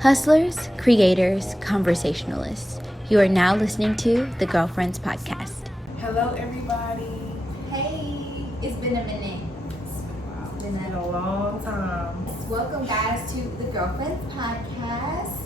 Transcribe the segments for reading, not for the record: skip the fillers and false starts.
Hustlers, creators, conversationalists. You are now listening to the Girlfriends Podcast. Hello, everybody. Hey, it's been a minute. It's been a long time. Welcome, guys, to the Girlfriends Podcast.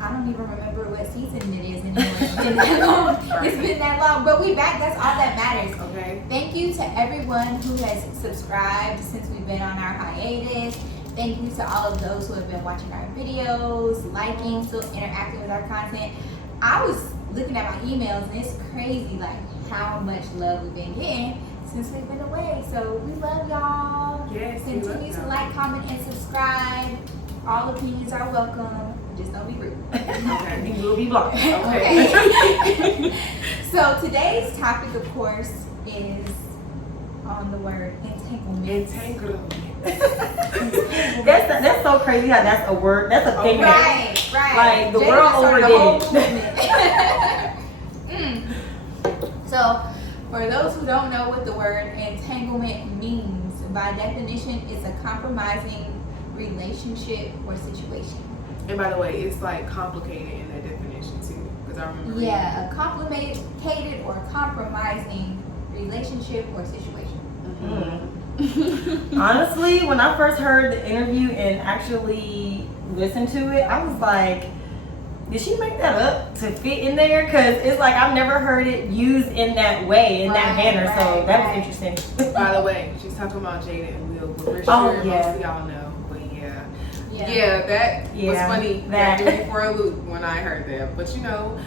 I don't even remember what season it is anymore. It's been that long. It's been that long, but we back. That's all that matters. Okay. Thank you to everyone who has subscribed since we've been on our hiatus. Thank you to all of those who have been watching our videos, liking, still interacting with our content. I was looking at my emails and it's crazy like how much love we've been getting since we've been away. So we love y'all. Yes, we love Continue to y'all. like, comment, and subscribe. All opinions are welcome. Just don't be rude. Okay. You will be blocked. Okay. So today's topic, of course, is on the word entanglement. Entanglement. That's so crazy how that's a word. That's a thing. Right. Like, the Jada world started a overdid whole movement. So, for those who don't know what the word entanglement means, by definition, it's a compromising relationship or situation. And by the way, it's like complicated in that definition too, because I remember. Yeah, a complicated or compromising relationship or situation. Honestly, when I first heard the interview and actually listened to it, I was like, did she make that up to fit in there? Because it's like I've never heard it used in that way, in that manner. So that was interesting. By the way, she's talking about Jada and Will. But we're Oh, sure yeah. most of y'all know. But yeah, that was Yeah, funny. that- That threw me for a loop when I heard that. But you know,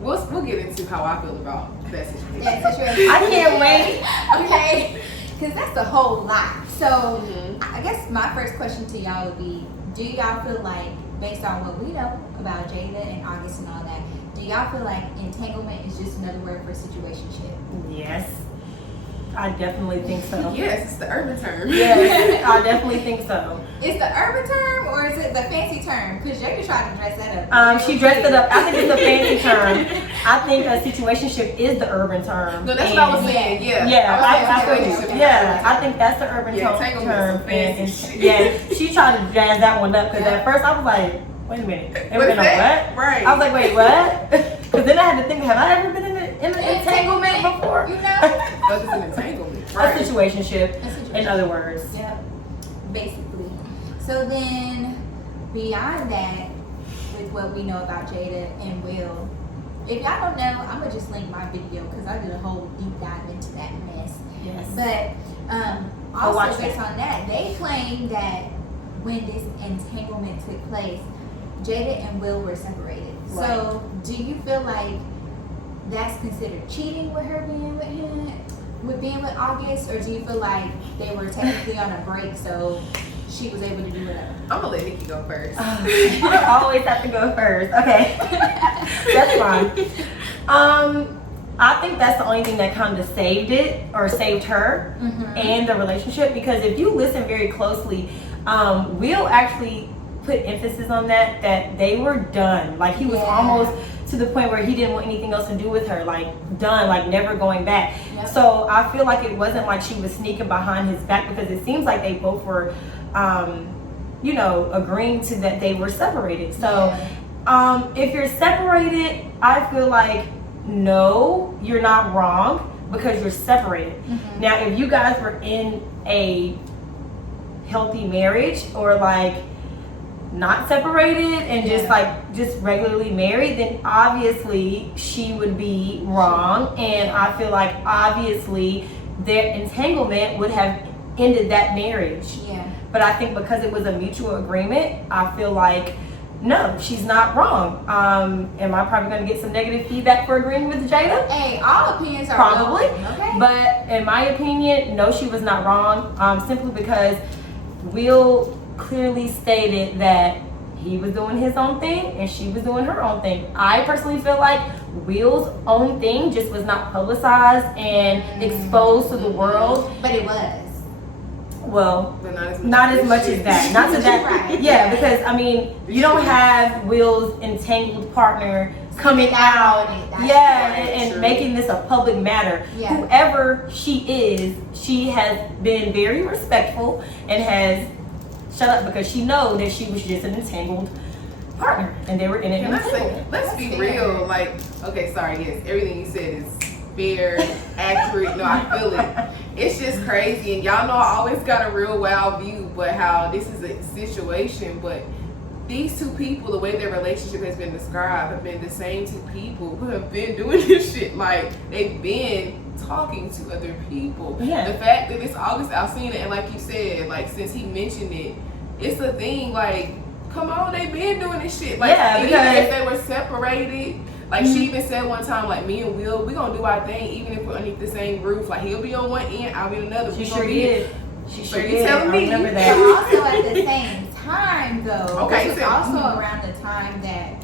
we'll get into how I feel about that situation. That situation. I can't wait. Okay, because that's a whole lot. So, Mhm. I guess my first question to y'all would be, do y'all feel like, based on what we know about Jada and August and all that, do y'all feel like entanglement is just another word for situationship? Yes, I definitely think so. Yes, it's the urban term. Yes, I definitely think so. Is the urban term or is it the fancy term? Because Jada tried to dress that up. She dressed it up. I think it's a fancy term. I think a situationship is the urban term. No, that's what I was And- saying. Yeah. Yeah, I was feel saying you. Yeah, I think that's the urban Yeah, term. entanglement is some And fancy shit. yeah, she tried to jazz that one up because Yeah. at first I was like, wait a minute, ever What been is a that? what? Right. I was like, wait, what? Because then I had to think, have I ever been in an entanglement before? You know? That's just an entanglement. A Right. situationship, A situation. in other words. Yeah, basically. So then, beyond that, with what we know about Jada and Will, if y'all don't know, I'm gonna just link my video because I did a whole deep dive into that mess. Yes. But I'll watch also based that. on that, they claim that when this entanglement took place, Jada and Will were separated. So, do you feel like that's considered cheating with her being with him? With being with August, or do you feel like they were technically on a break, so she was able to do whatever? I'm gonna let Nikki go first. You always have to go first. Okay. That's fine. I think that's the only thing that kind of saved it or saved her and the relationship, because if you listen very closely, Will actually put emphasis on that they were done. Like he was almost to the point where he didn't want anything else to do with her, like done, like never going back. Yep. So I feel like it wasn't like she was sneaking behind his back, because it seems like they both were agreeing to that they were separated. So if you're separated, I feel like no, you're not wrong because you're separated. Now if you guys were in a healthy marriage or like not separated and just regularly married, then obviously she would be wrong, and I feel like obviously their entanglement would have ended that marriage. Yeah. But I think because it was a mutual agreement, I feel like no, she's not wrong. Am I probably going to get some negative feedback for agreeing with Jada? Hey, all opinions are Probably. welcome, okay? But in my opinion, no, she was not wrong. Simply because Will clearly stated that he was doing his own thing and she was doing her own thing. I personally feel like Will's own thing just was not publicized and exposed to the world. But it was. Well, But not as much as that. Not to that. Right. Yeah, because I mean, you don't have Will's entangled partner coming out, and True. making this a public matter. Yeah. Whoever she is, she has been very respectful and has shut up because she knows that she was just an entangled partner, and they were in it. Can I say, let's be real. Like, okay, sorry, yes, everything you said is fair, accurate. No, I feel it. It's just crazy, and y'all know I always got a real wild view, but how this is a situation, but these two people, the way their relationship has been described, have been the same two people who have been doing this shit. Like, they've been talking to other people. Yeah. The fact that it's August Alsina, and like you said, like, since he mentioned it, it's a thing. Like, come on, they've been doing this shit. Like, yeah, even because if they were separated, like, she even said one time, like, me and Will, we gonna do our thing, even if we're underneath the same roof. Like, he'll be on one end, I'll be on another. she sure did. She sure you did. telling me? I remember But that. also at the same time, though, Okay, this was so- also around the time that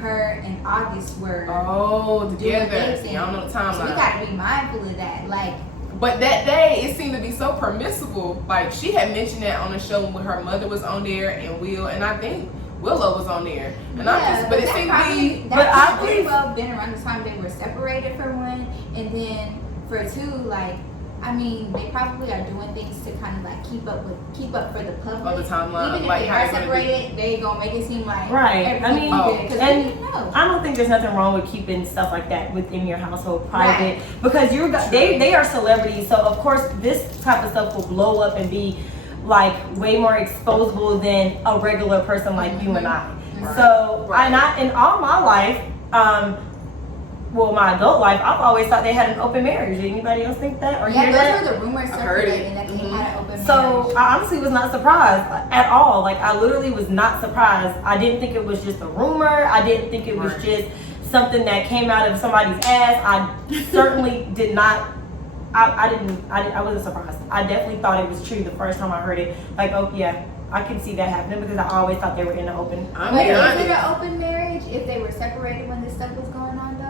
her and August were Oh, together. doing things. Y'all know the So we timeline. gotta be mindful of that. Like, But that day, it seemed to be so permissible. Like, she had mentioned that on the show when her mother was on there, and Will, and I think Willow was on there. And I just, but it that seemed to be. that But I could very believe- well been around the time they were separated for one, and then for two, like, I mean, they probably are doing things to kind of like keep up for the public. On the timeline, Even if like they how are they're gonna separated, they gonna make it seem like Right. I everything mean, good, because we and didn't know. I don't think there's nothing wrong with keeping stuff like that within your household private, Right. because they are celebrities, so of course this type of stuff will blow up and be like way more exposable than a regular person like you and I. Right. So Right. and I in all my life, well, my adult life, I've always thought they had an open marriage. Did anybody else think that or Yeah, hear those that? were the rumors I've heard it. circulating that they had an open So marriage. I honestly was not surprised at all. Like, I literally was not surprised. I didn't think it was just a rumor. I didn't think it was Right. just something that came out of somebody's ass. I certainly did not. I wasn't surprised. I definitely thought it was true the first time I heard it. Like, oh yeah, I can see that happening because I always thought they were in the open. I'm But being is it honest. an open marriage if they were separated when this stuff was going on, though?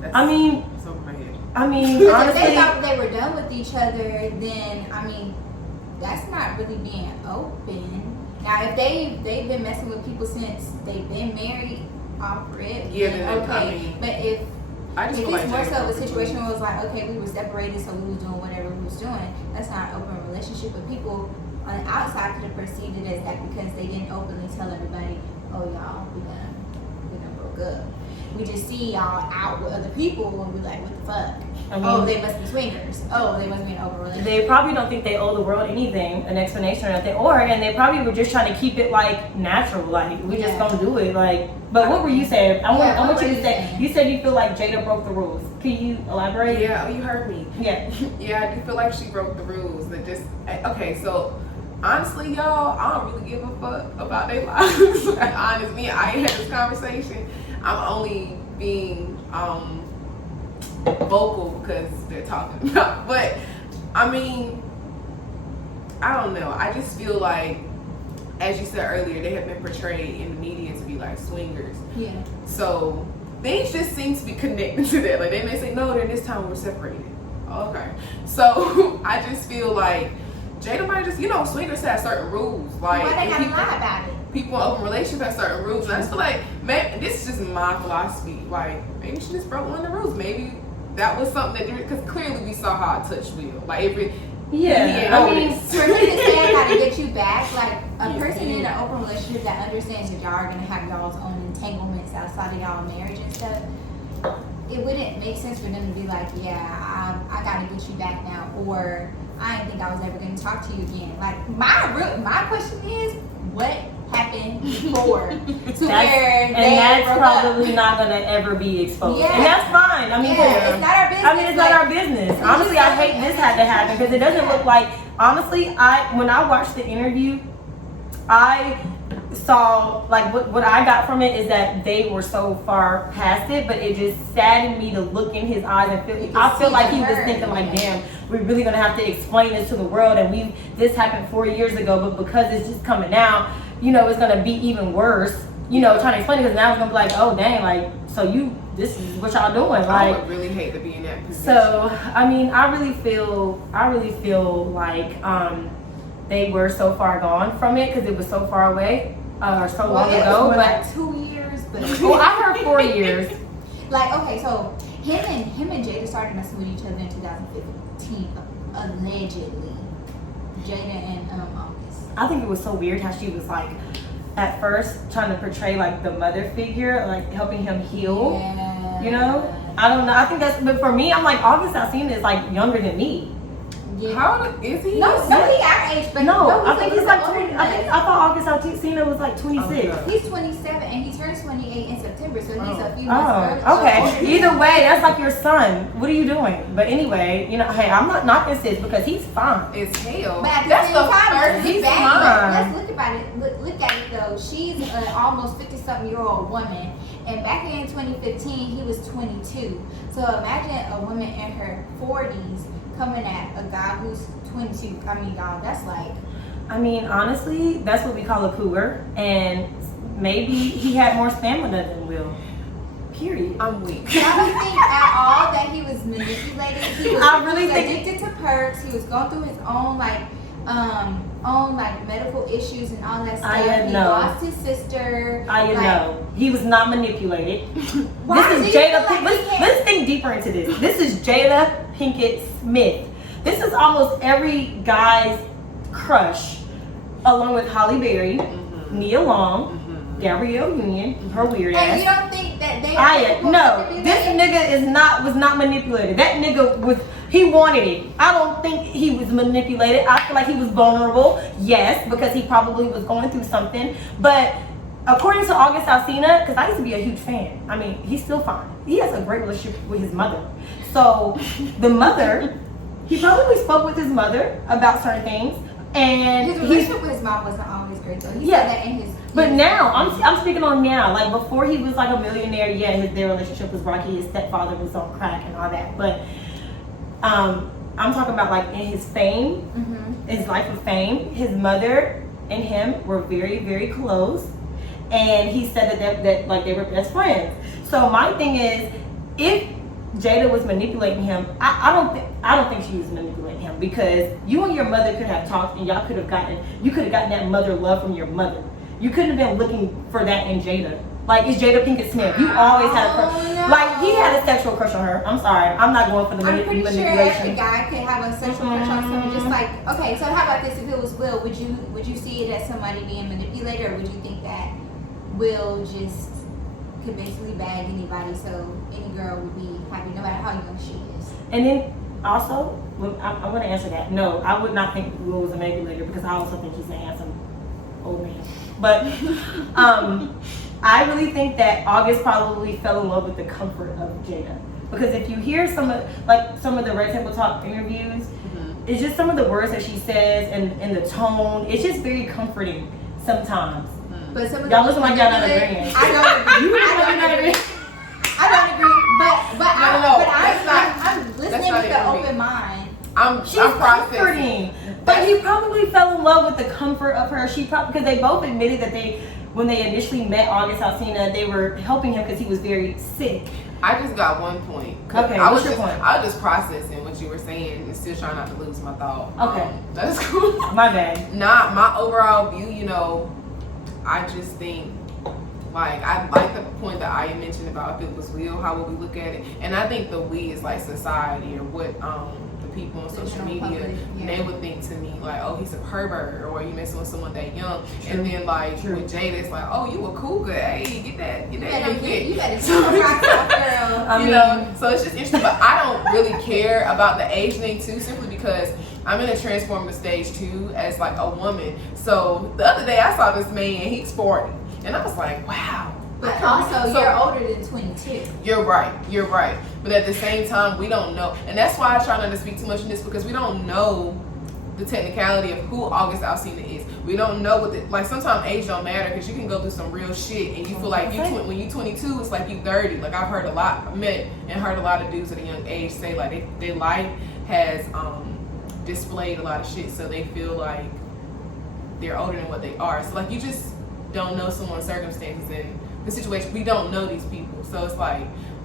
That's- I mean, that's over my head. Because if they honestly, thought they were done with each other, then I mean, that's not really being open. Now, if they've been messing with people since they've been married, off rip, Yeah, then then okay. I mean, But if I just if feel it's like more Jada so a broke the situation rules. where it was like, okay, we were separated, so we was doing whatever we was doing, that's not an open relationship. But people on the outside could have perceived it as that because they didn't openly tell everybody, oh y'all, we done broke up. We just see y'all out with other people and we're like, what the fuck? I mean, Oh, they must be swingers. Oh, they must be in an open relationship. they probably don't think they owe the world anything, an explanation or nothing, and they probably were just trying to keep it like natural, like we just Yeah. don't do it, like. But what were you saying? I Yeah, want what you were to you say. saying? You said you feel like Jada broke the rules. Can you elaborate? Yeah, you heard me. Yeah. Yeah, I do feel like she broke the rules. That just okay. So honestly, y'all, I don't really give a fuck about their lives. Like, honest, me, I ain't had this conversation. I'm only being vocal because they're talking about. But I mean, I don't know. I just feel like, as you said earlier, they have been portrayed in the media to be like swingers. Yeah. So things just seem to be connected to that. Like, they may say, no, during this time we're separated. Okay. So I just feel like Jada might just, swingers have certain rules. Like, Why they and gotta people- lie about it? people in open relationships have certain rules, and I just feel like, man, this is just my philosophy. Like, maybe she just broke one of the rules. Maybe that was something that, because clearly we saw how I touched Will. Like, Yeah. I mean, For me to say I gotta get you back, like a Yeah. person in an open relationship that understands that y'all are gonna have y'all's own entanglements outside of y'all marriage and stuff, it wouldn't make sense for them to be like, yeah, I gotta get you back now, or I didn't think I was ever gonna talk to you again. Like my question is, what happened before to where they that's broke probably up? not gonna ever be exposed, Yeah. and that's fine. I mean, Yeah, it's not our business. I mean, it's not like, our business. Honestly, I hate this had to happen because it doesn't look like. Honestly, when I watched the interview, I saw like what I got from it is that they were so far past it, but it just saddened me to look in his eyes and You feel. can I feel see like the he was hurt. thinking like, damn, we're really gonna have to explain this to the world, and this happened 4 years ago, but because it's just coming out, it's gonna be even worse. Trying to explain it because now it's gonna be like, oh dang, like this is what y'all doing, I like. would really hate to be in that position. So I mean, I really feel like they were so far gone from it because it was so far away or so long it was ago. more But like 2 years, but well, I heard 4 years. like, okay, so him and Jada started messing with each other in 2015, allegedly. Jada and August. I think it was so weird how she was like, at first trying to portray like the mother figure, like helping him heal. Yeah. You know, I don't know. I think that's, but for me, I'm like August Alsina is like younger than me. Yeah. How old is he? No, he our age, but No, I think he's like older 20. than I think us. I thought August Alsina was like 26. Okay. He's 27 and he turns 28 in September, so he's a few months Oh, older okay. than Either you. way, that's like your son. What are you doing? But anyway, you know, hey, I'm not knocking sis because he's fine. It's hell. But at the That's same the time, first. he's let's fine. look about it. Look at it though. She's an almost 50-something-year-old woman, and back in 2015, he was 22. So imagine a woman in her 40s coming at a guy who's 22. I mean, dog, that's like. I mean, honestly, that's what we call a cougar, and maybe he had more stamina than Will. Period. I'm weak. I don't think at all that he was manipulated. He was, I really he was think- addicted to perks. He was going through his own medical issues and all that stuff. He know. lost his sister. I know. He was not manipulated. Why This do is you Jada. feel like he can't- Let's think deeper into this. This is Jada Pinkett Smith. This is almost every guy's crush, along with Holly Berry, Nia Long, Gabrielle Union, her weird And ass. you don't think that they No, this nigga was not manipulated. That nigga he wanted it. I don't think he was manipulated. I feel like he was vulnerable, yes, because he probably was going through something. But according to August Alsina, because I used to be a huge fan. I mean, he's still fine. He has a great relationship with his mother. So the mother, he probably spoke with his mother about certain things, and His relationship with his mom wasn't always great though. He Yeah. said that in his. But now, I'm speaking on now. Like before he was like a millionaire, yeah, their relationship was rocky. His stepfather was on crack and all that. But I'm talking about like in his fame, his life of fame, his mother and him were very, very close. And he said that like they were best friends. So my thing is, if Jada was manipulating him, I don't think she was manipulating him, because you and your mother could have talked and y'all could have gotten that mother love from your mother. You couldn't have been looking for that in Jada. Like, it's Jada Pinkett Smith. You always had a crush. Oh, no. Like, he had a sexual crush on her. I'm sorry. I'm not going for the I'm pretty sure every manipulation. guy could have a sexual crush on someone. Just like, okay, so how about this? If it was Will, would you see it as somebody being manipulated, or would you think that Will just could basically bag anybody, so any girl would be happy no matter how young she is? And then also, I'm going to answer that. No, I would not think Will was a manipulator, because I also think he's a handsome old man. But I really think that August probably fell in love with the comfort of Jada, because if you hear some of the Red Table Talk interviews, it's just some of the words that she says and the tone. It's just very comforting sometimes. But some of Y'all the looking like y'all not agreeing. I don't agree. You look like I you're not don't agree. agreeing. I don't agree. But I'm listening that's not with it an for me. open mind. She's I'm processing. comforting, but he probably fell in love with the comfort of her. She probably, because they both admitted that when they initially met August Alsina, they were helping him because he was very sick. I just got one point. Okay, I what's was your point? I was just processing what you were saying and still trying not to lose my thought. Okay. That's cool. My bad. Not my overall view, I just think, like, I like the point that I mentioned about if it was Will, how would we look at it? And I think the we is like society, or what the people on The social general media, public, yeah. they would think to me like, oh, he's a pervert, or you messing with someone that young. True. And then like True. with Jada, it's like, oh, you a cool girl, hey, get that You big better fit. get a rock off, girl. I You mean- know, so it's just interesting, but I don't really care about the age thing too, simply because I'm in a transformative stage too, as like a woman. So the other day I saw this man, he's 40, and I was like, wow. But also, So- you're older than 22. You're right. But at the same time, we don't know, and that's why I try not to speak too much on this, because we don't know the technicality of who August Alsina is. We don't know like sometimes age don't matter, because you can go through some real shit and you feel like when you 22, it's like you 30. Like I've heard met and heard a lot of dudes at a young age say like their life has displayed a lot of shit, so they feel like they're older than what they are. So like you just don't know someone's circumstances and the situation. We don't know these people, so it's like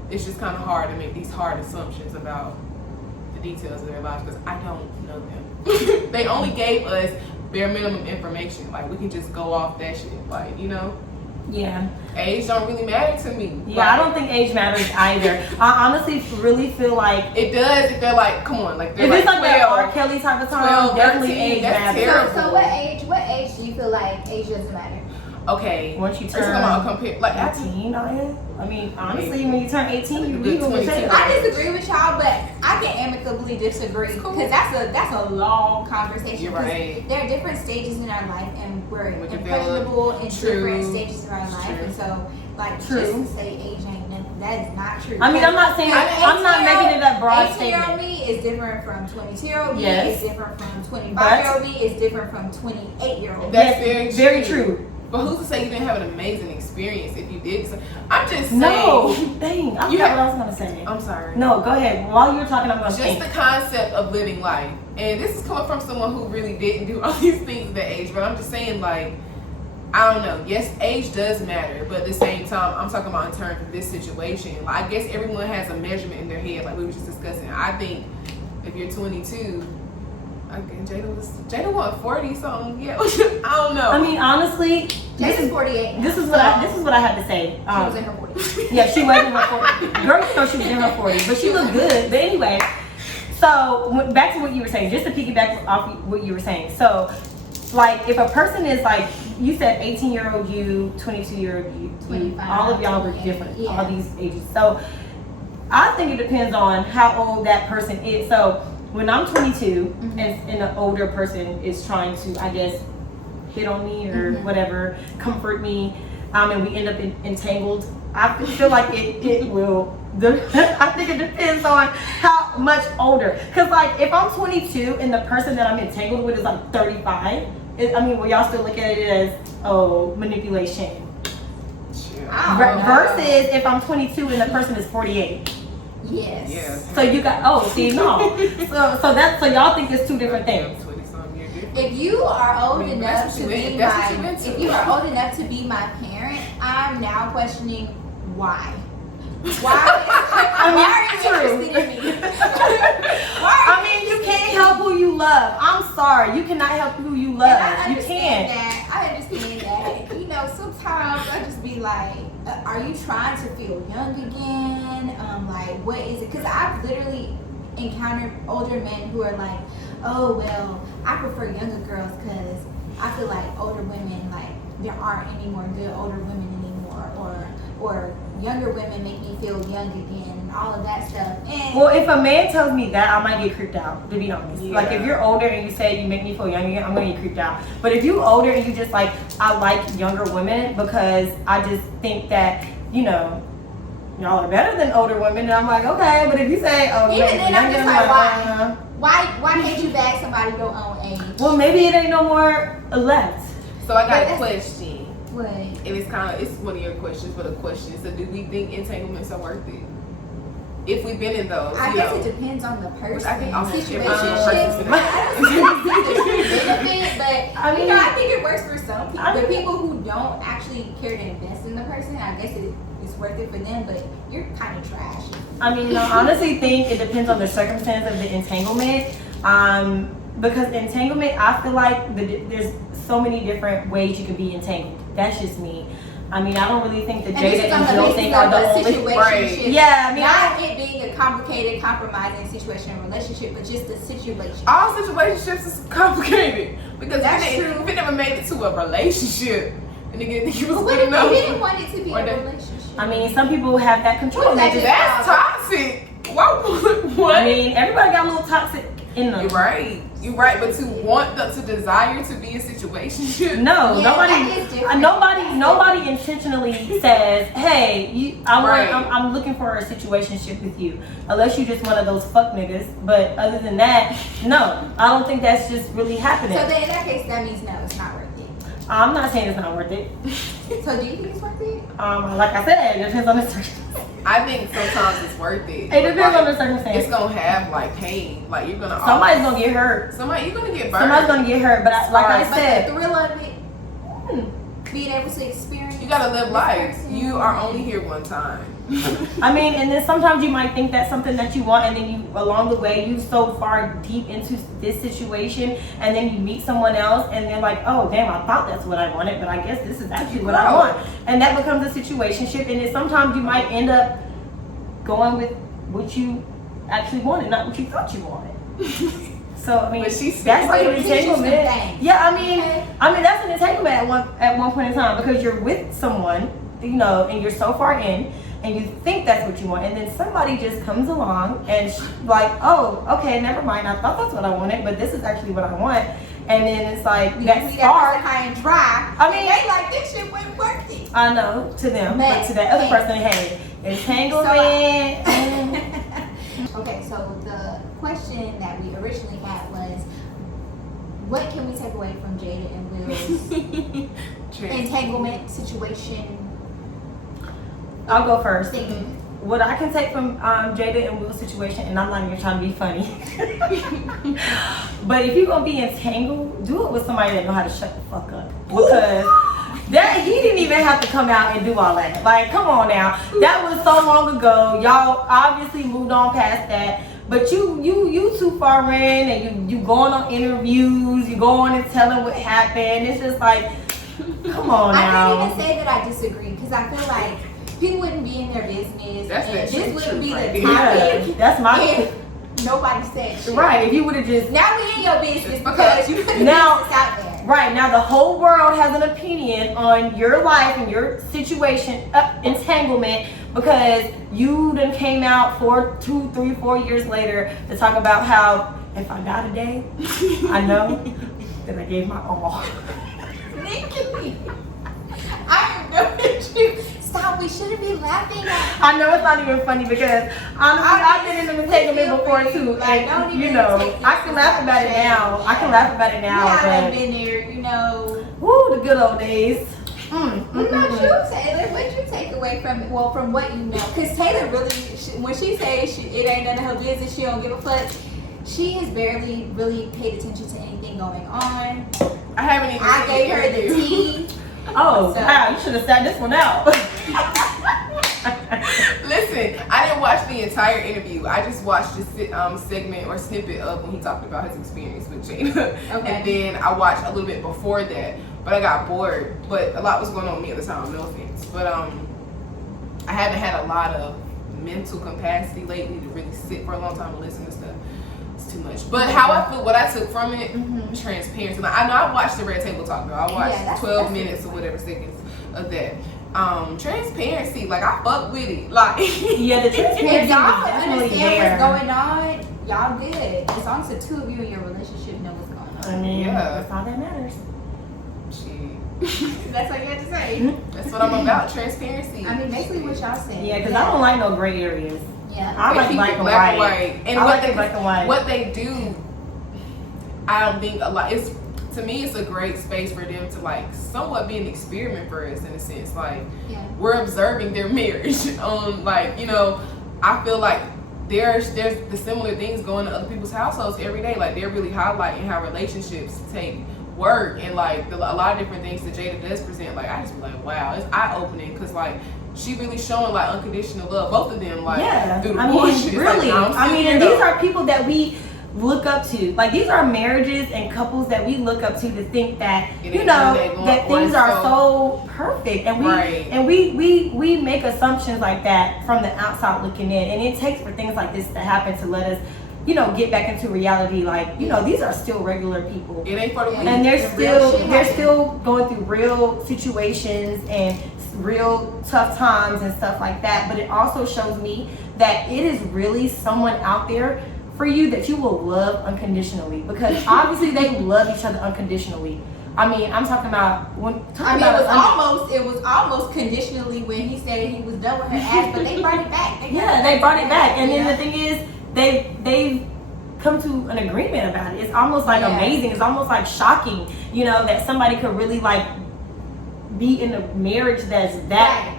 it's just kind of hard to make these hard assumptions about the details of their lives, because I don't know them. They only gave us bare minimum information. Like we can just go off that shit. Like Yeah. age don't really matter to me. Yeah, I don't think age matters either. I honestly really feel like It does if they're like, come on, like they're if it's like that 12, R. Kelly type of time, 12, definitely 13, age that's matters. terrible. So what age do you feel like age doesn't matter? okay, Once you are talking turn about compare like 18, I mean, honestly, when you turn 18, you legal to 22. take. I disagree with y'all, but I can amicably disagree because that's a long conversation. You're right. There are different stages in our life, and we're We impressionable in True. different stages of our life, True. and so like True. just to say age ain't nothing, that is not true. I mean, I'm not saying, I'm not making it that broad 18-year-old statement. me is different from 22-year-old me. Yes. Is different from 25-year-old me. Is different from 28-year-old me. That's Yes, very very true. But who's to say you didn't have an amazing experience if you did? So, I'm just saying. No, dang, I You forgot have- what I was gonna say. I'm sorry. No, go ahead. While you were talking, I'm gonna Just think. the concept of living life. And this is coming from someone who really didn't do all these things at that age. But I'm just saying, like, I don't know. Yes, age does matter. But at the same time, I'm talking about in terms of this situation. Like, I guess everyone has a measurement in their head, like we were just discussing. I think if you're 22, okay, Jada what, 40 something? Yeah, I don't know. I mean, honestly, Jada's 48. this is what I had to say. She was in her 40s. Yeah, she was in her 40s. Girl, you know she was in her 40s, but she looked good. But anyway, so back to what you were saying, just to piggyback off what you were saying. So, like, if a person is like, you said 18-year-old you, 22-year-old you, 25, all of y'all were 28, different, yeah. all these ages. So, I think it depends on how old that person is. So, when I'm 22 and an older person is trying to, I guess, hit on me or whatever, comfort me, and we end up entangled, I feel like it will. I think it depends on how much older. Cause like if I'm 22 and the person that I'm entangled with is like 35, will y'all still look at it as manipulation? Versus if I'm 22 and the person is 48. Yes. Yes. So you got so y'all think it's two different things. 20-something years different. If you are old I mean, enough that's to what you be meant- that's what you my, meant to. if you are old enough to be my parent, I'm now questioning why. Why are you interested in me? I mean, you can't help who you love. I'm sorry, you cannot help who you love. And I You understand can't. that. I understand that. You know, sometimes I just be like, are you trying to feel young again? Like, what is it? Because I've literally encountered older men who are like, oh, well, I prefer younger girls because I feel like older women, like, there aren't any more good older women anymore. Or younger women make me feel young again and all of that stuff. And Well, if a man tells me that, I might get creeped out, to be honest. Yeah. Like, if you're older and you say you make me feel young again, I'm gonna get creeped out. But if you older and you just like, I like younger women because I just think that, y'all are better than older women, and I'm like, okay. But if you say, oh, even you're then, I'm younger, just I'm like, why can't you bag somebody your own age? well, maybe it ain't no more left. So I got But a that's- question. What? And it's one of your questions, but a question. So do we think entanglements are worth it? If we've been in those, I guess it depends on the person. I think also situation. depends on the person. I don't see the true benefit, but I mean- I think it works for some people. I The mean- people who don't actually care to invest in the person, I guess it's worth it for them. But you're kind of trash. I mean, I honestly think it depends on the circumstance of the entanglement. Because entanglement, I feel like there's so many different ways you can be entangled. That's just me. I mean, I don't really think the And this Jada is on and the Jill basis thing of are the a only. situationship. Right. Yeah, I mean, Not it being a complicated, compromising situation or relationship, but just the situation. all situationships is complicated because That's if true. we never made it to a relationship, and nigga think he was But what good if enough. you didn't want it to be Or a that- relationship? I mean, some people have that control. What They is just, that? That's toxic. What? I mean, everybody got a little toxic in them. You're right. You're right. But to want to desire to be in a situation. No, Yeah, that is different. nobody intentionally says, "Hey, Right. I'm looking for a situationship with you," unless you just one of those fuck niggas. But other than that, no, I don't think that's just really happening. So then in that case, that means no, it's not worth it. I'm not saying it's not worth it. So do you think it's worth it? Like I said, it depends on the circumstance. I think sometimes it's worth it. It depends on the It's circumstance. gonna have like pain. Like you're gonna Somebody's gonna get hurt. You're gonna get burned. Somebody's gonna get hurt. But like I But said, the thrill of it, being able to experience. You gotta live this life. person. You are only here one time. I mean, and then sometimes you might think that's something that you want, and then you, along the way, you so far deep into this situation, and then you meet someone else, and they're like, oh, damn, I thought that's what I wanted, but I guess this is actually what I want. And that becomes a situationship, and then sometimes you might end up going with what you actually wanted, not what you thought you wanted. So I mean, But that's like an It'll teach you some entanglement. things. Yeah, Okay. I mean that's an entanglement at one point in time because you're with someone, you know, and you're so far in, and you think that's what you want, and then somebody just comes along and like, oh, okay, never mind. I thought that's what I wanted, but this is actually what I want. And then it's like that spark. high and dry. I mean, they like this shit wasn't working. I know to them, but to that other person, hey, entanglement. Okay, so the question that we originally had was, what can we take away from Jada and Will's entanglement situation? I'll go first. Thing? What I can take from Jada and Will's situation, and I'm not even trying to be funny, but if you're gonna be entangled, do it with somebody that know how to shut the fuck up. Because that he didn't even have to come out and do all that. Like, come on now, that was so long ago. Y'all obviously moved on past that. But you too far in, and you going on interviews, you going and telling what happened. It's just like, come on now. I can't even say that I disagree because I feel like people wouldn't be in their business. That's and that this shit wouldn't be too, the right? topic. Yeah, that's my if nobody said shit. right. If you would have just Now we in your business because you put your Now- business out there. right now, the whole world has an opinion on your life and your situation, entanglement, because you then came out 2, 3, 4 years later to talk about how if I die today, I know that I gave my all. Nikki, I know that you. Stop, we shouldn't be laughing at I know it's not even funny because honestly, I've been in an entanglement before too, Like, don't and even you know, take I can laugh about it now. I can laugh about it now, Yeah, I've but been there, you know. woo, the good old days. What about you, Taylor? What did you take away from it? Well, from what you know, because Taylor really, when she says it ain't none of her business, she don't give a fuck. She has barely really paid attention to anything going on. I haven't even. I seen gave her the interview. tea. Oh, So- wow, you should have sat this one out. Listen, I didn't watch the entire interview. I just watched this segment or snippet of when he talked about his experience with Jada. Okay. And then I watched a little bit before that, but I got bored. But a lot was going on with me at the time, no offense. But I haven't had a lot of mental capacity lately to really sit for a long time and listen to stuff. It's too much. But how I feel, what I took from it, transparency. Like, I know I watched the Red Table Talk, girl. I watched Yeah, that's 12 minutes or whatever seconds of that. Transparency, like I fuck with it. Like Yeah, the If transparency is y'all definitely understand there. what's going on, y'all good. As long as the two of you in your relationship know what's going I on. mean, Yeah. that's all that matters. shit. That's all you have to say. That's what I'm about, transparency. I mean, basically what y'all saying. Yeah, because I don't like no gray areas. Yeah. I They like keep black it and black white. And I what like they, it black and white. What they do, I don't think a lot. It's, to me, it's a great space for them to like somewhat be an experiment for us in a sense. Like Yeah. we're observing their marriage. Like, you know, I feel like there's the similar things going to other people's households every day. Like they're really highlighting how relationships take work and like a lot of different things that Jada does present. Like I just be like, wow, it's eye opening because like she really showing like unconditional love, both of them. Like Yeah, through the I mean, bullshit. It's really. like, nah, I'm I mean, sitting and here, these though. are people that we look up to. Like these are marriages and couples that we look up to think that It you ain't know none that going that on, things are so- so perfect, and Right. we make assumptions like that from the outside looking in, and it takes for things like this to happen to let us, you know, get back into reality. Like you know, these are still regular people. It ain't for the Yeah. weak. And The real shit they're happens. still going through real situations and real tough times and stuff like that. But it also shows me that it is really someone out there for you that you will love unconditionally, because obviously they love each other unconditionally. I mean, I'm talking about it was almost conditionally when he said he was done with her ass, but they brought it back. they brought it back, and then Yeah. the thing is, they've come to an agreement about it. It's almost like Yeah. amazing. It's almost like shocking, you know, that somebody could really like be in a marriage that's that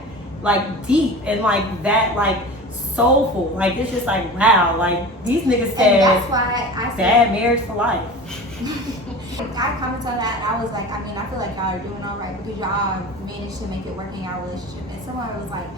like deep and like that like soulful. Like it's just like wow. Like these niggas And said that's why I said bad marriage for life. I commented on that and I was like, I mean, I feel like y'all are doing all right because y'all managed to make it work in your relationship. And someone was like,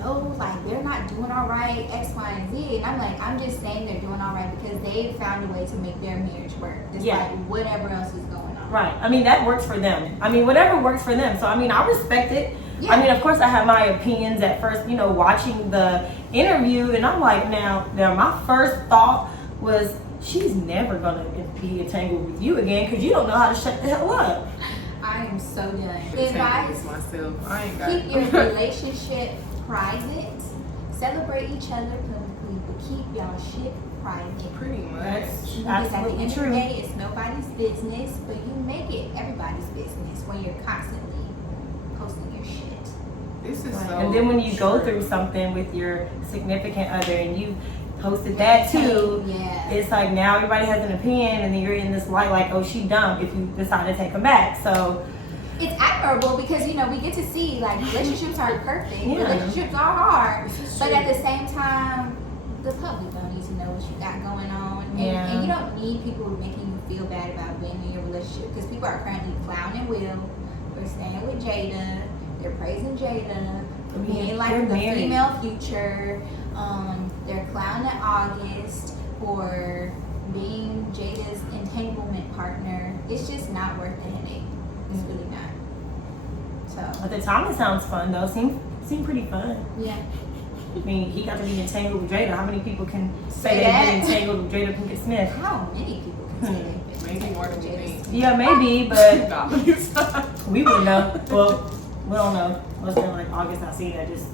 no, like they're not doing all right, X, Y, and Z. And I'm like, I'm just saying they're doing all right because they found a way to make their marriage work despite Yeah. whatever else is going on. Right. I mean, that works for them. I mean, whatever works for them. So, I mean, I respect it. Yeah. I mean, of course, I have my opinions at first, you know, watching the interview. And I'm like, now my first thought was, she's never gonna be entangled with you again because you don't know how to shut the hell up. I am so done. Advice Advice: myself. I ain't got keep your relationship private. Celebrate each other publicly, but keep y'all shit private. pretty much. That's Because at the absolutely end true. of the day, it's nobody's business, but you make it everybody's business when you're constantly posting your shit. This is so And then when you go true. through something with your significant other and you posted that too, Yeah. it's like now everybody has an opinion and then you're in this light like, oh, she dumb if you decide to take them back. So It's admirable because, you know, we get to see, like, relationships aren't perfect. Yeah. Relationships are hard. This is But true. at the same time, the public don't need to know what you got going on. And, Yeah. and you don't need people making you feel bad about being in your relationship because people are currently clowning Will. We're staying with Jada. They're praising Jada for being like They're the married. female future. They're clowning August for being Jada's entanglement partner. It's just not worth the headache. It's really not. So, at the time it sounds fun though. Seemed pretty fun. yeah. I mean, he got to be entangled with Jada. How many people can Say say that? they've been entangled with Jada Pinkett Smith? How many people can say that? Maybe more than we think. Yeah, maybe, but Nah, let me stop. we would know. Well, we don't know. Unless they're like August, I see that just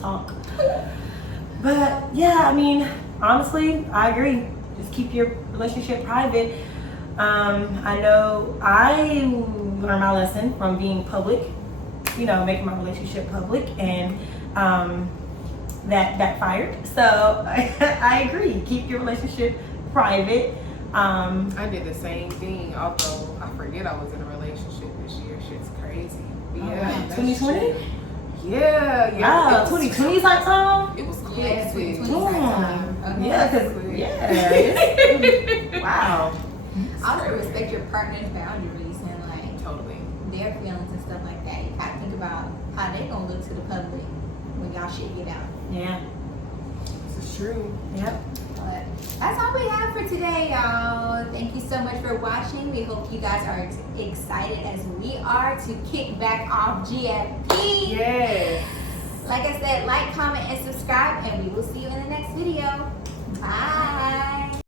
talk. But yeah, I mean, honestly, I agree. Just keep your relationship private. I know I learned my lesson from being public, you know, making my relationship public, and that backfired. So I agree. Keep your relationship private. I did the same thing, although I forget I was in a relationship this year. Shit's crazy. But Oh, yeah, wow. that's 2020? true. Yeah. Wow, It was 2020 like time. It was Yeah, crazy. 2020 time. Okay. Yeah, cause Quick. yeah. Wow. Also respect your partner's boundaries and like Totally. their feelings and stuff like that. You gotta think about how they gonna look to the public when y'all shit get out. Yeah. This is true. Yep. But that's all we have for today, y'all. Thank you so much for watching. We hope you guys are excited as we are to kick back off GFP. Yes. Like I said, like, comment, and subscribe, and we will see you in the next video. Bye.